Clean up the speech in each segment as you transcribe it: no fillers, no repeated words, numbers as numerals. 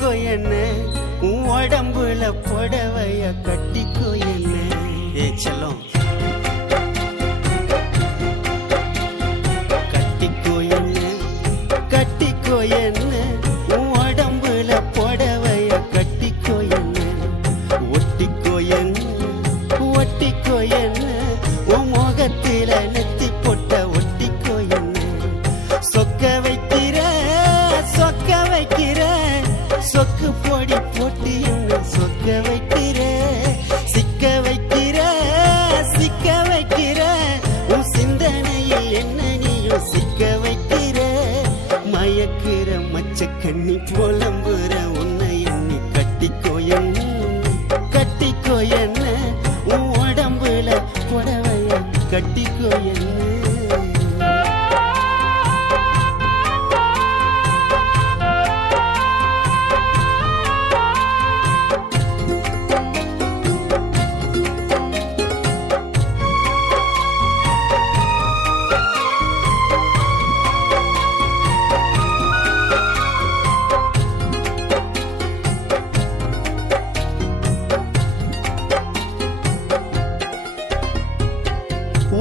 ஒட்டிக்கோ என்ன உன் உடம்புல புடவைய கட்டிக்கோ என்ன. ஏ செல்லம் கட்டிக்கோ என்ன கட்டிக்கோ என்ன உன் உடம்புல புடவைய கட்டிக்கோ என்ன. ஒட்டிக்கோ என்ன ஒட்டிக்கோ என்ன உன் முகத்தில நெத்தி பொட்ட ஒட்டிக்கோ என்ன. சொக்க வைக்கிற சொக்க வைக்கிற சொக்கு பொடி போட்டு என்ன சொக்க வைக்கிற. சிக்க வைக்கிற சிக்க வைக்கிற உன் சிந்தனையில் என்ன நீயும் சிக்க வைக்கிற. மயக்கிற மச்ச கண்ணி புலம்புற உன்னை எண்ணி கட்டிக்கோ என்ன கட்டிக்கோ என்ன உன் உடம்புல புடவைய கட்டிக்கோ என்ன.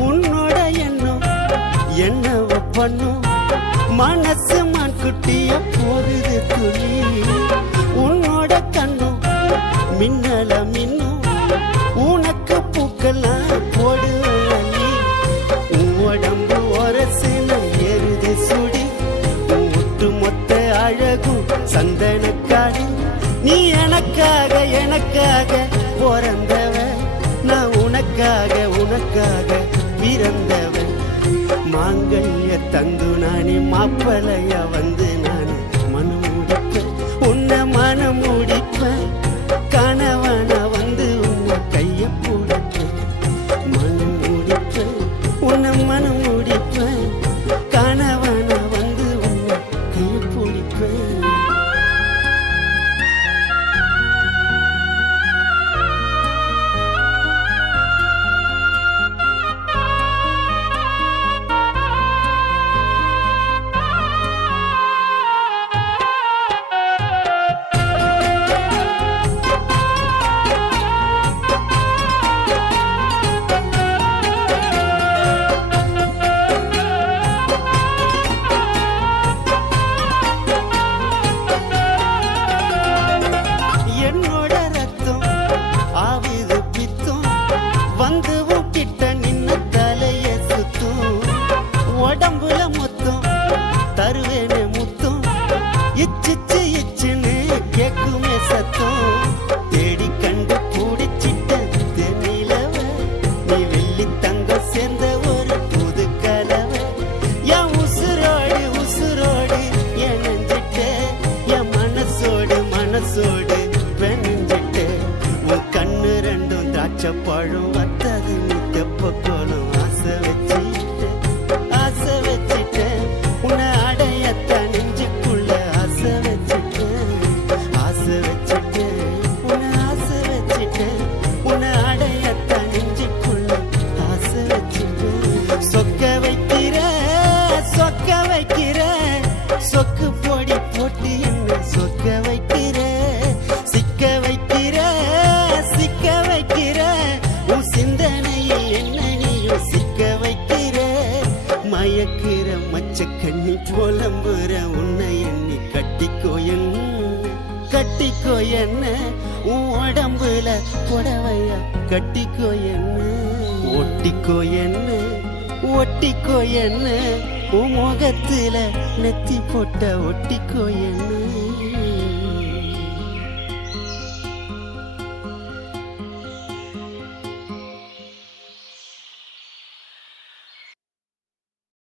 உன்னோட எண்ணம் என்னவ பண்ணும் மனசு மான் குட்டிய போகுது துளி. உன்னோட கண்ணும் மின்னல மின்னும் உனக்கு பூக்கெல்லாம் போடுவ. உடம்பு ஒரசின எருது சுடி ஒட்டு மொத்த அழகும் சந்தனக்காடு. நீ எனக்காக எனக்காக பிறந்தவ நான் உனக்காக உனக்காக பிறந்தவன். மாங்கல்ய தந்து நானே மாப்பளையா வந்து நானே மனம் முடிப்பேன் உன்னை மனம் முடிப்பேன். கணவன வந்து உன்னை கைய பிடிப்பேன் மனம் முடிப்பேன் உன்னை மனம் முடிப்பேன். கணவன வந்து உன்னை கைய பிடிப்பேன். என்னோட ரத்தம் ஆவிது பித்தும் வந்து கிட்ட நின்ன தலைய சுத்தும். உடம்புல மொத்தம் தருவேனே முத்தும் இச்சிச்சு இச்சுன்னு கேக்குமே சத்தம். தேடி கண்டு பூடிச்சிட்ட தென்னிலவ நீ வெள்ளி தங்க சேர்ந்த ஒரு புது கலவை. என் உசுரோடு உசுரோடு என் நெஞ்சிட்ட என் மனசோடு மனசோடு பெண்ணிட்டு. உன் கண்ணு ரெண்டும் திராட்சை பழம் வத்தது நீ தெப்ப கோலம். ஆசை வச்சிட்டேன் உன்னை அடையத்த நெஞ்சுக்குள்ள ஆசை வச்சிட்டேன் உன்னை ஆசை வச்சிட்டேன் உன்னை அடையத்த நெஞ்சுக்குள்ள ஆசை வச்சிட்டேன். சொக்க வைக்கிற சொக்க வைக்கிற சொக்கு பொடி போட்டு என்ன சொக்க வைக்கிற. சிக்க வைக்கிற சிக்க வைக்கிற உன் சிந்தனையில் என்ன நீயும் சிக்க வைக்கிற. மயக்கிற மச்ச கண்ணி புலம்புற உன்னை எண்ணி கட்டிக்கோ என்ன கட்டிக்கோ என்ன உன் உடம்புல புடவைய கட்டிக்கோ என்ன. ஒட்டிக்கோ என்ன ஒட்டிக்கோ என்ன உன் முகத்துல நெத்தி போட்ட ஒட்டிக்கோ என்ன.